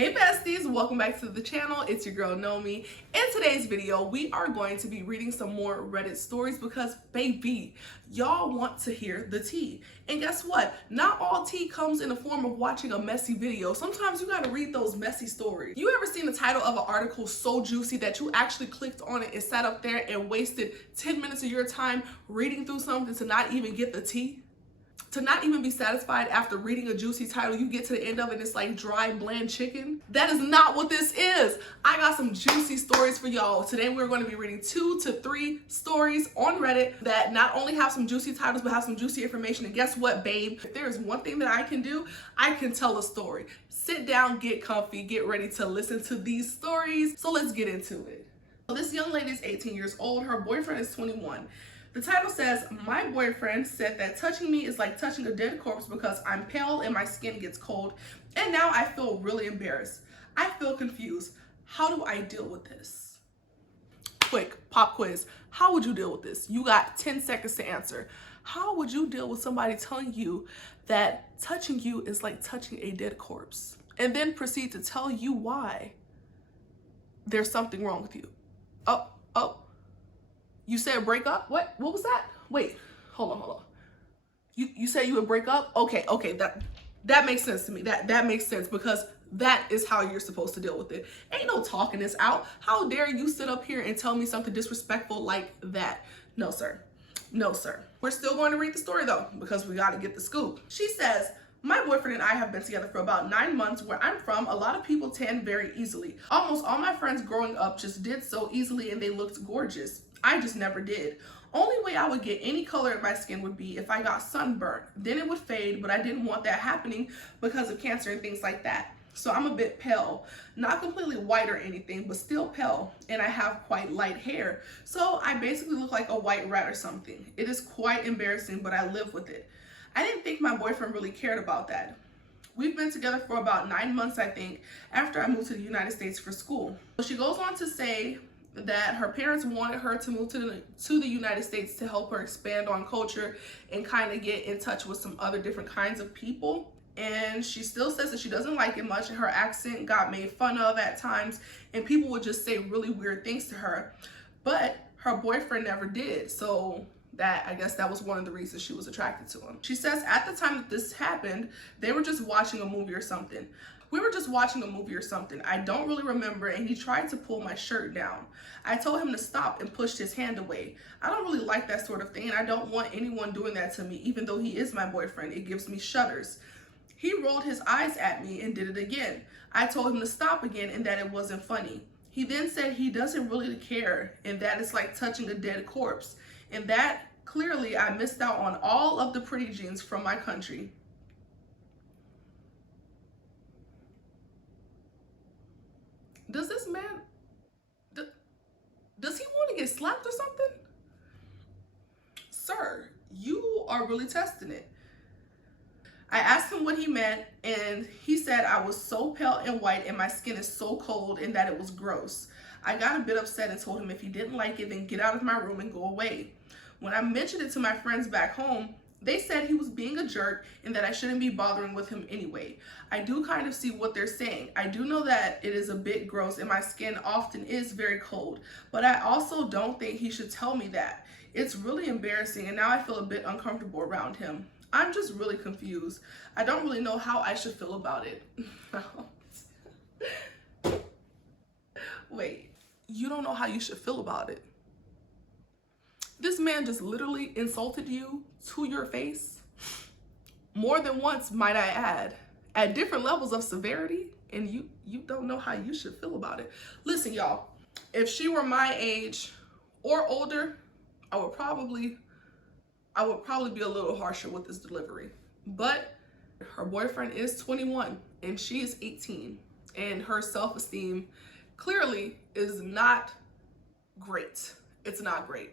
Hey besties, welcome back to the channel. It's your girl Nomi. In today's video, we are going to be reading some more Reddit stories because baby, y'all want to hear the tea. And guess what? Not all tea comes in the form of watching a messy video. Sometimes you gotta read those messy stories. You ever seen the title of an article so juicy that you actually clicked on it and sat up there and wasted 10 minutes of your time reading through something to not even get the tea? To not even be satisfied after reading a juicy title, you get to the end of it and it's like dry, bland chicken. That is not what this is. I got some juicy stories for y'all. Today we're going to be reading 2 to 3 stories on Reddit that not only have some juicy titles, but have some juicy information. And guess what, babe? If there is one thing that I can do, I can tell a story. Sit down, get comfy, get ready to listen to these stories. So let's get into it. So this young lady is 18 years old. Her boyfriend is 21. The title says, my boyfriend said that touching me is like touching a dead corpse because I'm pale and my skin gets cold, and now I feel really embarrassed. I feel confused. How do I deal with this? Quick, pop quiz. How would you deal with this? You got 10 seconds to answer. How would you deal with somebody telling you that touching you is like touching a dead corpse, and then proceed to tell you why there's something wrong with you? Oh. You said break up? What was that? Wait, hold on. You said you would break up? Okay, that makes sense to me. That makes sense because that is how you're supposed to deal with it. Ain't no talking this out. How dare you sit up here and tell me something disrespectful like that? No, sir. No, sir. We're still going to read the story though, because we got to get the scoop. She says, my boyfriend and I have been together for about 9 months. Where I'm from, a lot of people tan very easily. Almost all my friends growing up just did so easily and they looked gorgeous. I just never did. Only way I would get any color in my skin would be if I got sunburned. Then it would fade, but I didn't want that happening because of cancer and things like that. So I'm a bit pale. Not completely white or anything, but still pale. And I have quite light hair. So I basically look like a white rat or something. It is quite embarrassing, but I live with it. I didn't think my boyfriend really cared about that. We've been together for about 9 months, I think, after I moved to the United States for school. So she goes on to say that her parents wanted her to move to the United States to help her expand on culture and kind of get in touch with some other different kinds of people. And she still says that she doesn't like it much, and her accent got made fun of at times, and people would just say really weird things to her. But her boyfriend never did, so I guess that was one of the reasons she was attracted to him. She says at the time that this happened, they were just watching a movie or something. We were just watching a movie or something. I don't really remember, and he tried to pull my shirt down. I told him to stop and pushed his hand away. I don't really like that sort of thing, and I don't want anyone doing that to me, even though he is my boyfriend. It gives me shudders. He rolled his eyes at me and did it again. I told him to stop again and that it wasn't funny. He then said he doesn't really care and that it's like touching a dead corpse, and that clearly I missed out on all of the pretty genes from my country. Does this man, does he want to get slapped or something? Sir, you are really testing it. I asked him what he meant, and he said I was so pale and white and my skin is so cold and that it was gross. I got a bit upset and told him if he didn't like it, then get out of my room and go away. When I mentioned it to my friends back home, they said he was being a jerk and that I shouldn't be bothering with him anyway. I do kind of see what they're saying. I do know that it is a bit gross and my skin often is very cold, but I also don't think he should tell me that. It's really embarrassing and now I feel a bit uncomfortable around him. I'm just really confused. I don't really know how I should feel about it. Wait, you don't know how you should feel about it? This man just literally insulted you to your face, more than once, might I add, at different levels of severity, and you don't know how you should feel about it. Listen, y'all, if she were my age or older, I would probably be a little harsher with this delivery. But her boyfriend is 21 and she is 18, and her self-esteem clearly is not great. It's not great.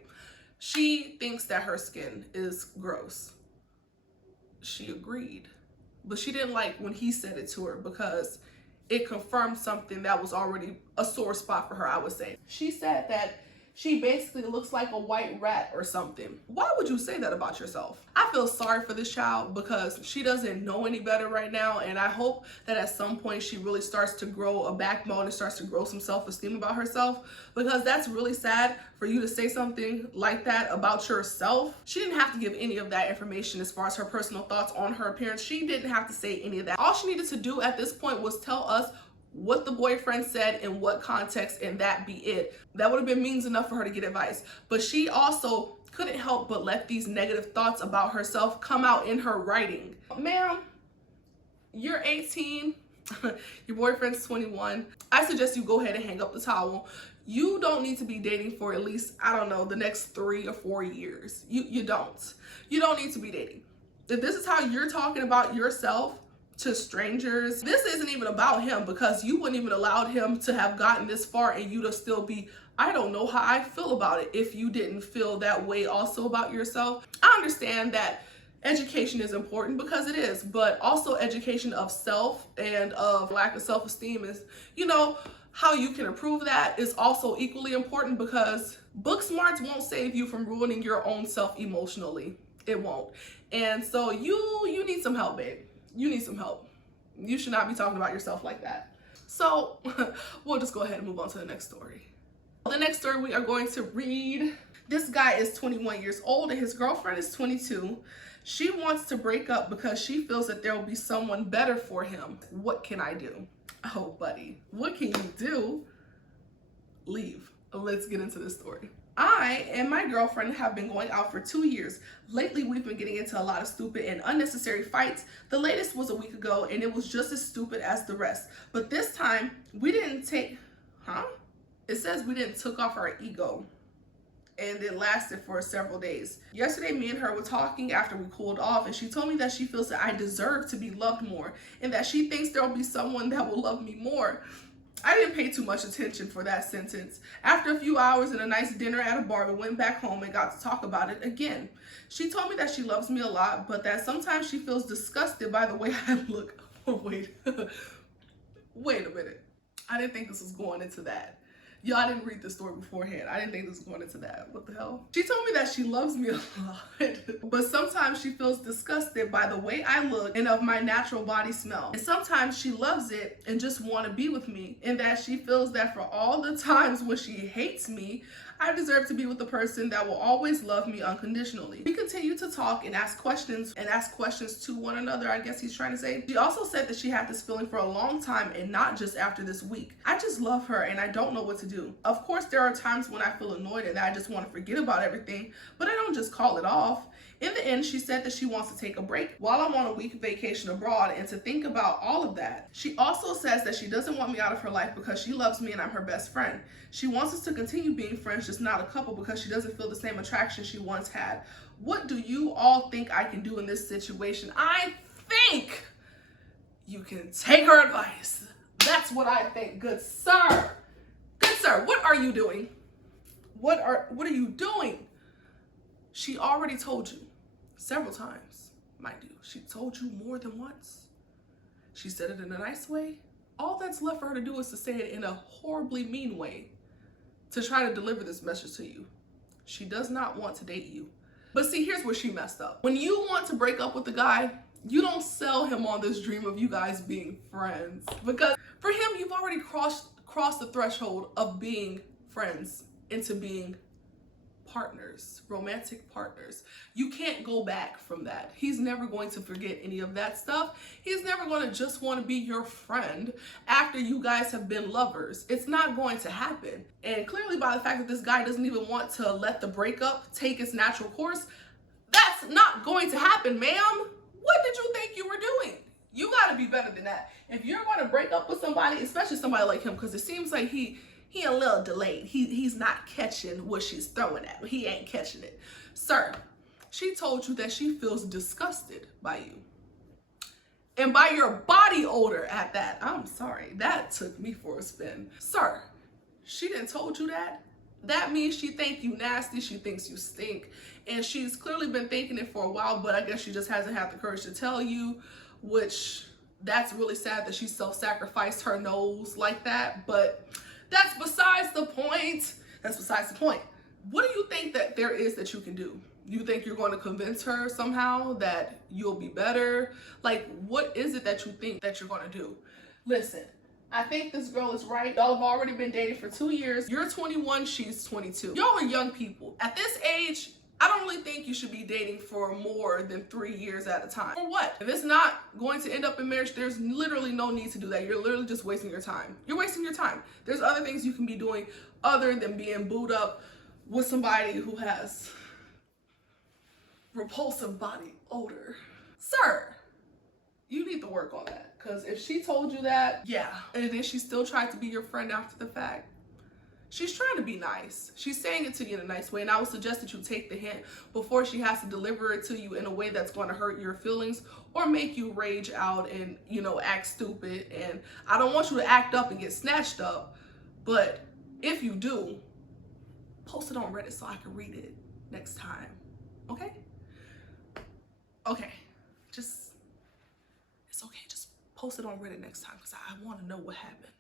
She thinks that her skin is gross. She agreed, but she didn't like when he said it to her because it confirmed something that was already a sore spot for her, I would say. She said that she basically looks like a white rat or something. Why would you say that about yourself? I feel sorry for this child because she doesn't know any better right now, and I hope that at some point she really starts to grow a backbone and starts to grow some self-esteem about herself, because that's really sad for you to say something like that about yourself. She didn't have to give any of that information as far as her personal thoughts on her appearance. She didn't have to say any of that. All she needed to do at this point was tell us what the boyfriend said in what context, and that be it. That would have been means enough for her to get advice. But she also couldn't help but let these negative thoughts about herself come out in her writing. Ma'am, you're 18, your boyfriend's 21. I suggest you go ahead and hang up the towel. You don't need to be dating for at least, I don't know, the next 3 or 4 years. You don't. You don't need to be dating. If this is how you're talking about yourself to strangers, this isn't even about him, because you wouldn't even allowed him to have gotten this far and you to still be, I don't know how I feel about it, if you didn't feel that way also about yourself. I understand that education is important, because it is, but also education of self and of lack of self-esteem is, you know, how you can improve that is also equally important, because book smarts won't save you from ruining your own self emotionally. It won't. And so you need some help, babe. You need some help. You should not be talking about yourself like that. So we'll just go ahead and move on to the next story. The next story we are going to read. This guy is 21 years old and his girlfriend is 22. She wants to break up because she feels that there will be someone better for him. What can I do? Oh, buddy, what can you do? Leave. Let's get into this story. I and my girlfriend have been going out for 2 years. Lately, we've been getting into a lot of stupid and unnecessary fights. The latest was a week ago, and it was just as stupid as the rest. But this time, we didn't take, It says we didn't took off our ego, and it lasted for several days. Yesterday, me and her were talking after we cooled off, and she told me that she feels that I deserve to be loved more, and that she thinks there will be someone that will love me more. I didn't pay too much attention for that sentence. After a few hours and a nice dinner at a bar, we went back home and got to talk about it again. She told me that she loves me a lot, but that sometimes she feels disgusted by the way I look. Oh, wait. Wait a minute. I didn't think this was going into that. Y'all didn't read the story beforehand. I didn't think this was going into that. What the hell? She told me that she loves me a lot, but sometimes she feels disgusted by the way I look and of my natural body smell. And sometimes she loves it and just want to be with me, and that she feels that for all the times when she hates me, I deserve to be with the person that will always love me unconditionally. We continue to talk and ask questions to one another, I guess he's trying to say. She also said that she had this feeling for a long time and not just after this week. I just love her and I don't know what to do. Of course, there are times when I feel annoyed and I just want to forget about everything, but I don't just call it off. In the end, she said that she wants to take a break while I'm on a week vacation abroad and to think about all of that. She also says that she doesn't want me out of her life because she loves me and I'm her best friend. She wants us to continue being friends, just not a couple, because she doesn't feel the same attraction she once had. What do you all think I can do in this situation? I think you can take her advice. That's what I think, good sir. Good sir, what are you doing? What are you doing? She already told you several times, mind you. She told you more than once. She said it in a nice way. All that's left for her to do is to say it in a horribly mean way to try to deliver this message to you. She does not want to date you. But see, here's where she messed up. When you want to break up with the guy, you don't sell him on this dream of you guys being friends. Because for him, you've already crossed the threshold of being friends into being partners, romantic partners. You can't go back from that. He's never going to forget any of that stuff. He's never going to just want to be your friend after you guys have been lovers. It's not going to happen. And clearly by the fact that this guy doesn't even want to let the breakup take its natural course, that's not going to happen, ma'am. What did you think you were doing? You got to be better than that. If you're going to break up with somebody, especially somebody like him, because it seems like he a little delayed. He's not catching what she's throwing at him. He ain't catching it. Sir, she told you that she feels disgusted by you. And by your body odor at that. I'm sorry. That took me for a spin. Sir, she didn't told you that. That means she think you nasty. She thinks you stink. And she's clearly been thinking it for a while, but I guess she just hasn't had the courage to tell you, which that's really sad that she self-sacrificed her nose like that. But that's besides the point. That's besides the point. What do you think that there is that you can do? You think you're going to convince her somehow that you'll be better? Like, what is it that you think that you're going to do? Listen, I think this girl is right. Y'all have already been dating for 2 years. You're 21, she's 22. Y'all are young people. At this age, I don't really think you should be dating for more than 3 years at a time. For what? If it's not going to end up in marriage, there's literally no need to do that. You're literally just wasting your time. You're wasting your time. There's other things you can be doing other than being booed up with somebody who has repulsive body odor. Sir, you need to work on that. Because if she told you that, yeah, and then she still tried to be your friend after the fact, she's trying to be nice. She's saying it to you in a nice way, and I would suggest that you take the hint before she has to deliver it to you in a way that's going to hurt your feelings or make you rage out and, you know, act stupid. And I don't want you to act up and get snatched up, but if you do, post it on Reddit so I can read it next time, okay? Okay, it's okay, just post it on Reddit next time because I want to know what happened.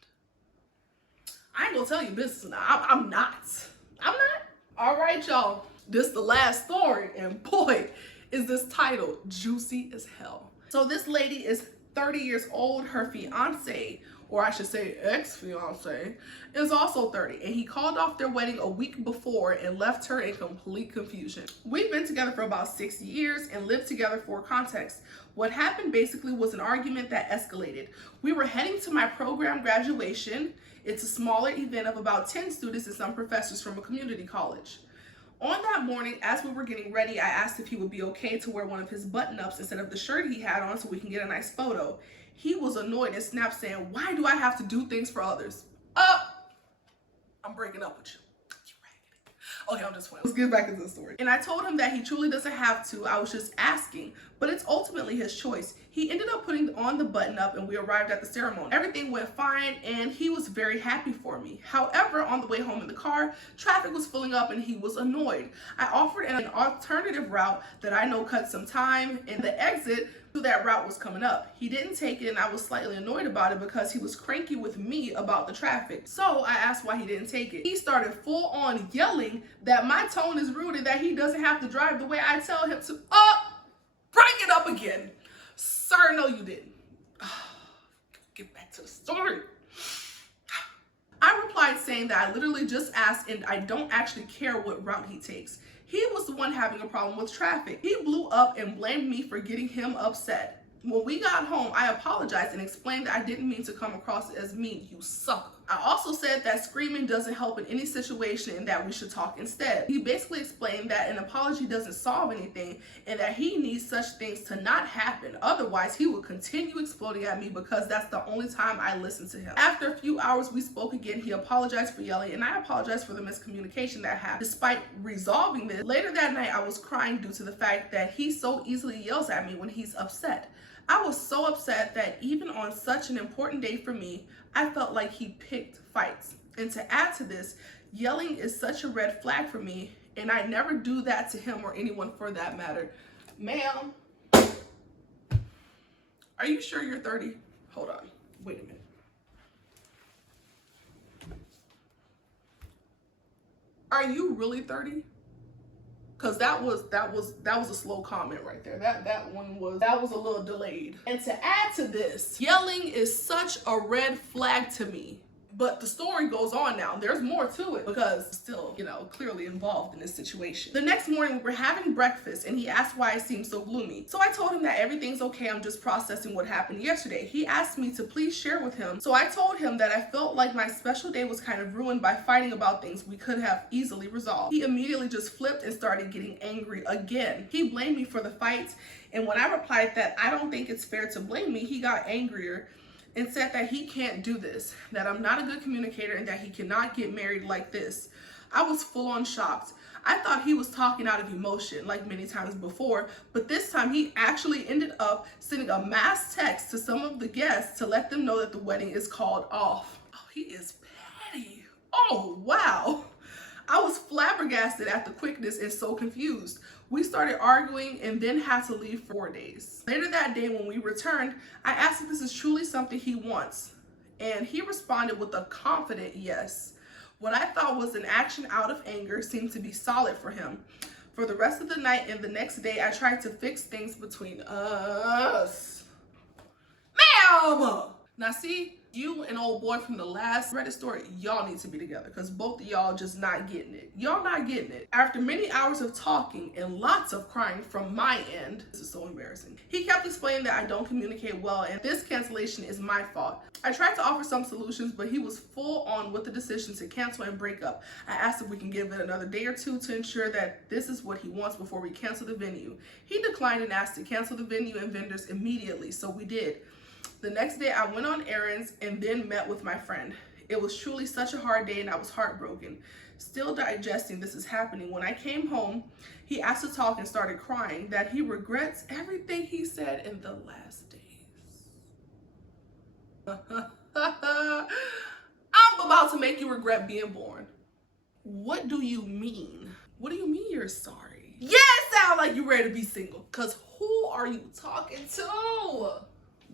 I ain't gonna tell you business now. I'm not. All right, y'all. This is the last story, and boy, is this title juicy as hell. So this lady is 30 years old. Her fiance, or I should say ex-fiance, is also 30, and he called off their wedding a week before and left her in complete confusion. We've been together for about 6 years and lived together. For context, what happened basically was an argument that escalated. We were heading to my program graduation. It's a smaller event of about 10 students and some professors from a community college. On that morning, as we were getting ready, I asked if he would be okay to wear one of his button-ups instead of the shirt he had on so we can get a nice photo. He was annoyed and snapped, saying, "Why do I have to do things for others?" I'm breaking up with you. Okay, I'm just playing. Let's get back into the story. And I told him that he truly doesn't have to. I was just asking, but it's ultimately his choice. He ended up putting on the button up and we arrived at the ceremony. Everything went fine and he was very happy for me. However, on the way home in the car, traffic was filling up and he was annoyed. I offered an alternative route that I know cut some time, and the exit to that route was coming up. He didn't take it and I was slightly annoyed about it because he was cranky with me about the traffic. So I asked why he didn't take it. He started full on yelling that my tone is rude and that he doesn't have to drive the way I tell him to. Break it up again. Sir, no you didn't. Get back to the story. I replied saying that I literally just asked and I don't actually care what route he takes. He was the one having a problem with traffic. He blew up and blamed me for getting him upset. When we got home, I apologized and explained that I didn't mean to come across as mean. You suck. I also said that screaming doesn't help in any situation and that we should talk instead. He basically explained that an apology doesn't solve anything and that he needs such things to not happen. Otherwise, he will continue exploding at me because that's the only time I listen to him. After a few hours, we spoke again. He apologized for yelling and I apologized for the miscommunication that happened. Despite resolving this, later that night, I was crying due to the fact that he so easily yells at me when he's upset. I was so upset that even on such an important day for me, I felt like he picked fights. And to add to this, yelling is such a red flag for me, and I never do that to him or anyone for that matter. Ma'am, are you sure you're 30? Hold on, wait a minute. Are you really 30? Cause that was a slow comment right there. That was a little delayed. And to add to this, yelling is such a red flag to me. But the story goes on now. There's more to it because still, you know, clearly involved in this situation. The next morning we were having breakfast and he asked why I seemed so gloomy. So I told him that everything's okay. I'm just processing what happened yesterday. He asked me to please share with him. So I told him that I felt like my special day was kind of ruined by fighting about things we could have easily resolved. He immediately just flipped and started getting angry again. He blamed me for the fights. And when I replied that I don't think it's fair to blame me, he got angrier and said that he can't do this, that I'm not a good communicator and that he cannot get married like this. I was full on shocked. I thought he was talking out of emotion like many times before, but this time he actually ended up sending a mass text to some of the guests to let them know that the wedding is called off. Oh, he is petty. Oh, wow. I was flabbergasted at the quickness and so confused. We started arguing and then had to leave for 4 days. Later that day when we returned, I asked if this is truly something he wants. And he responded with a confident yes. What I thought was an action out of anger seemed to be solid for him. For the rest of the night and the next day, I tried to fix things between us. Ma'am! Now see, you and old boy from the last Reddit story, y'all need to be together because both of y'all just not getting it. Y'all not getting it. After many hours of talking and lots of crying from my end, this is so embarrassing, he kept explaining that I don't communicate well and this cancellation is my fault. I tried to offer some solutions, but he was full on with the decision to cancel and break up. I asked if we can give it another day or two to ensure that this is what he wants before we cancel the venue. He declined and asked to cancel the venue and vendors immediately, so we did. The next day, I went on errands and then met with my friend. It was truly such a hard day and I was heartbroken. Still digesting this is happening. When I came home, he asked to talk and started crying that he regrets everything he said in the last days. I'm about to make you regret being born. What do you mean? What do you mean you're sorry? Yeah, it sounds like you're ready to be single. Because who are you talking to?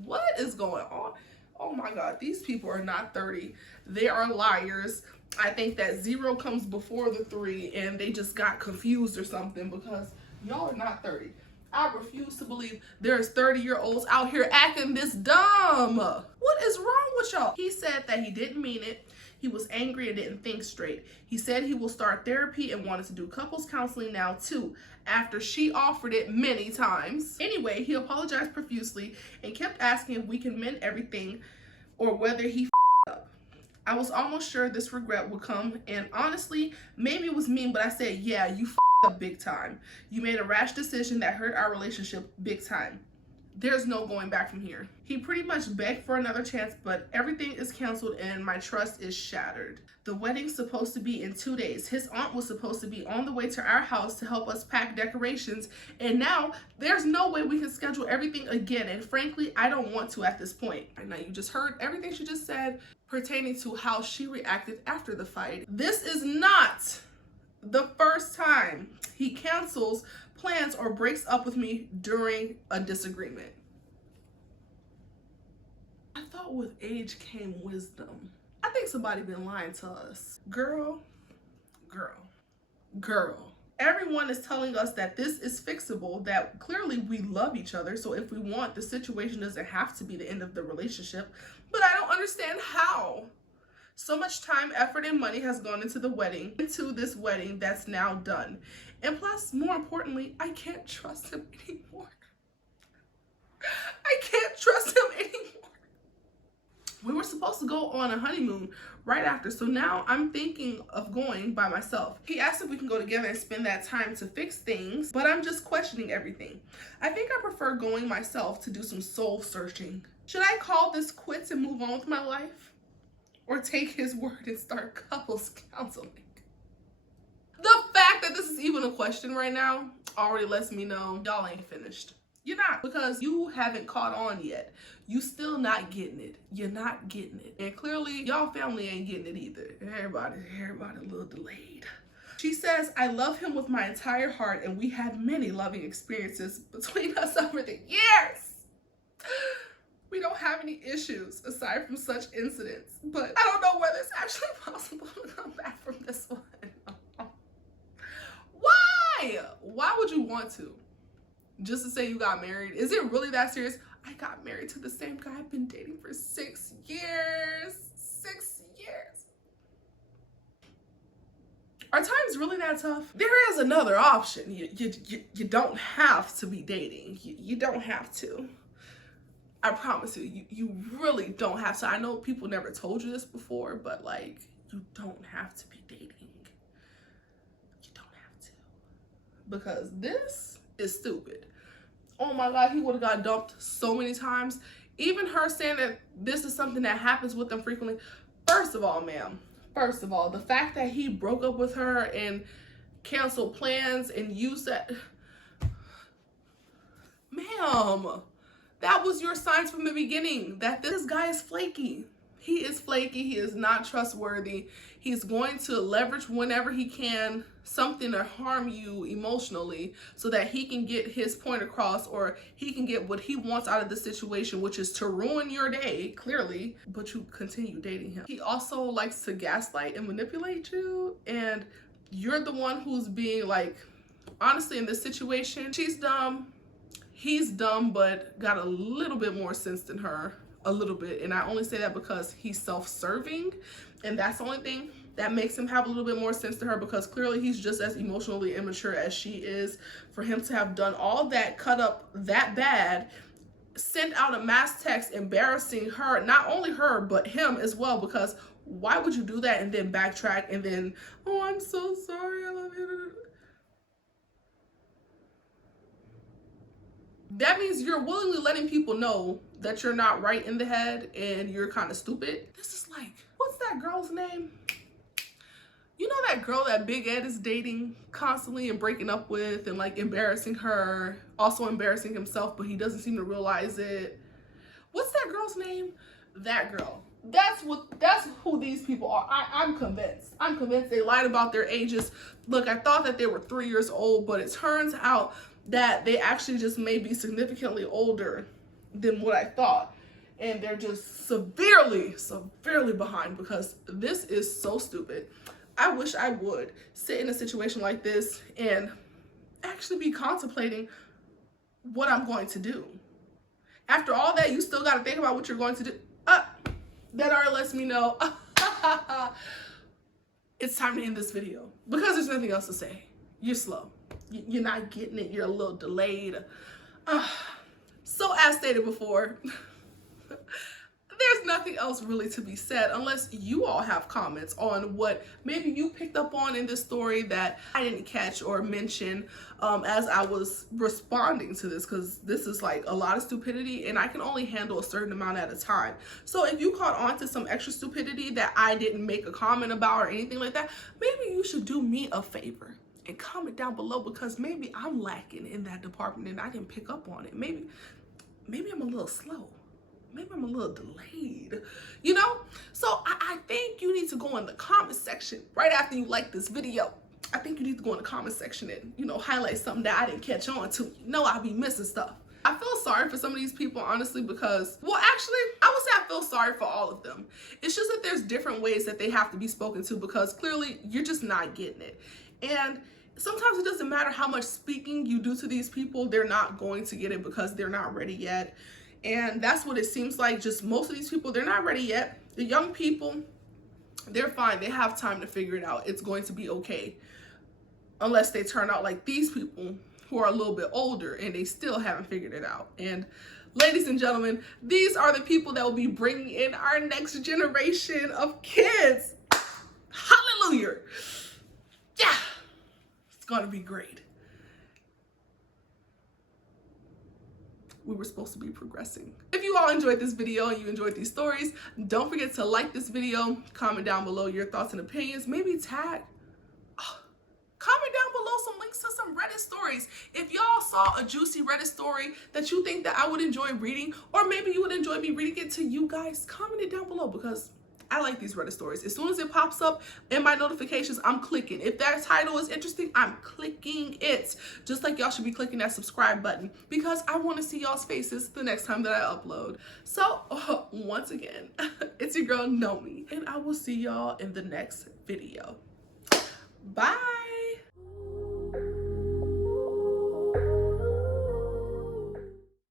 What is going on? Oh my God, these people are not 30. They are liars. I think that 0 comes before the 3 and they just got confused or something because y'all are not 30. I refuse to believe there's 30-year-olds out here acting this dumb. What is wrong with y'all? He said that he didn't mean it. He was angry and didn't think straight. He said he will start therapy and wanted to do couples counseling now too, after she offered it many times. Anyway, he apologized profusely and kept asking if we can mend everything or whether he up. I was almost sure this regret would come, and honestly, maybe it was mean, but I said, yeah, you up big time. You made a rash decision that hurt our relationship big time. There's no going back from here. He pretty much begged for another chance, but everything is canceled and my trust is shattered. The wedding's supposed to be in 2 days. His aunt was supposed to be on the way to our house to help us pack decorations, and now there's no way we can schedule everything again, and frankly, I don't want to at this point. And now you just heard everything she just said pertaining to how she reacted after the fight. This is not the first time he cancels plans or breaks up with me during a disagreement. I thought with age came wisdom. I think somebody been lying to us. Girl. Everyone is telling us that this is fixable, that clearly we love each other, so if we want, the situation doesn't have to be the end of the relationship, but I don't understand how. So much time, effort, and money has gone into this wedding that's now done. And plus, more importantly, I can't trust him anymore. I can't trust him anymore. We were supposed to go on a honeymoon right after, so now I'm thinking of going by myself. He asked if we can go together and spend that time to fix things, but I'm just questioning everything. I think I prefer going myself to do some soul searching. Should I call this quits and move on with my life? Or take his word and start couples counseling? The fact that this is even a question right now already lets me know y'all ain't finished. You're not, because you haven't caught on yet. You still not getting it. You're not getting it. And clearly, y'all family ain't getting it either. Everybody a little delayed. She says, I love him with my entire heart and we had many loving experiences between us over the years. We don't have any issues aside from such incidents, but I don't know whether it's actually possible to come back from this one. Why? Why would you want to? Just to say you got married? Is it really that serious? I got married to the same guy I've been dating for 6 years. 6 years. Are times really that tough? There is another option. You don't have to be dating. You don't have to. I promise you really don't have to. I know people never told you this before, but like, you don't have to be dating. You don't have to. Because this is stupid. Oh my God, he would have got dumped so many times. Even her saying that this is something that happens with them frequently. First of all, ma'am, the fact that he broke up with her and canceled plans and used that. Ma'am. That was your signs from the beginning that this guy is flaky. He is flaky. He is not trustworthy. He's going to leverage whenever he can something to harm you emotionally so that he can get his point across, or he can get what he wants out of the situation, which is to ruin your day, clearly, but you continue dating him. He also likes to gaslight and manipulate you, and you're the one who's being like, honestly, in this situation, she's dumb, he's dumb, but got a little bit more sense than her. A little bit, and I only say that because he's self-serving, and that's the only thing that makes him have a little bit more sense to her, because clearly he's just as emotionally immature as she is. For him to have done all that, cut up that bad, sent out a mass text embarrassing her, not only her but him as well, because why would you do that and then backtrack and then, oh, I'm so sorry, I love you. That means you're willingly letting people know that you're not right in the head and you're kind of stupid. This is like, what's that girl's name? You know that girl that Big Ed is dating constantly and breaking up with and like embarrassing her, also embarrassing himself, but he doesn't seem to realize it. What's that girl's name? That girl. That's who these people are. I'm convinced. I'm convinced they lied about their ages. Look, I thought that they were 3 years old, but it turns out that they actually just may be significantly older than what I thought. And they're just severely behind, because this is so stupid. I wish I would sit in a situation like this and actually be contemplating what I'm going to do. After all that, you still got to think about what you're going to do. That already lets me know it's time to end this video, because there's nothing else to say. You're slow. You're not getting it. You're a little delayed. So as stated before, there's nothing else really to be said unless you all have comments on what maybe you picked up on in this story that I didn't catch or mention as I was responding to this, because this is like a lot of stupidity and I can only handle a certain amount at a time. So if you caught on to some extra stupidity that I didn't make a comment about or anything like that, maybe you should do me a favor and comment down below, because maybe I'm lacking in that department and I didn't pick up on it. Maybe I'm a little slow. Maybe I'm a little delayed, you know? So I think you need to go in the comment section right after you like this video. I think you need to go in the comment section and, you know, highlight something that I didn't catch on to. You know, I'll be missing stuff. I feel sorry for some of these people, honestly, because, well, actually, I would say I feel sorry for all of them. It's just that there's different ways that they have to be spoken to, because clearly you're just not getting it. And sometimes it doesn't matter how much speaking you do to these people, they're not going to get it because they're not ready yet. And that's what it seems like. Just most of these people, they're not ready yet. The young people, they're fine. They have time to figure it out. It's going to be okay. Unless they turn out like these people who are a little bit older and they still haven't figured it out. And ladies and gentlemen, these are the people that will be bringing in our next generation of kids. Hallelujah. Yeah. It's going to be great. We were supposed to be progressing. If you all enjoyed this video and you enjoyed these stories, don't forget to like this video, comment down below your thoughts and opinions, maybe tag, comment down below some links to some Reddit stories. If y'all saw a juicy Reddit story that you think that I would enjoy reading, or maybe you would enjoy me reading it to you guys, comment it down below, because I like these Reddit stories. As soon as it pops up in my notifications, I'm clicking. If that title is interesting, I'm clicking it. Just like y'all should be clicking that subscribe button, because I want to see y'all's faces the next time that I upload. So once again, it's your girl Nomi, and I will see y'all in the next video. Bye.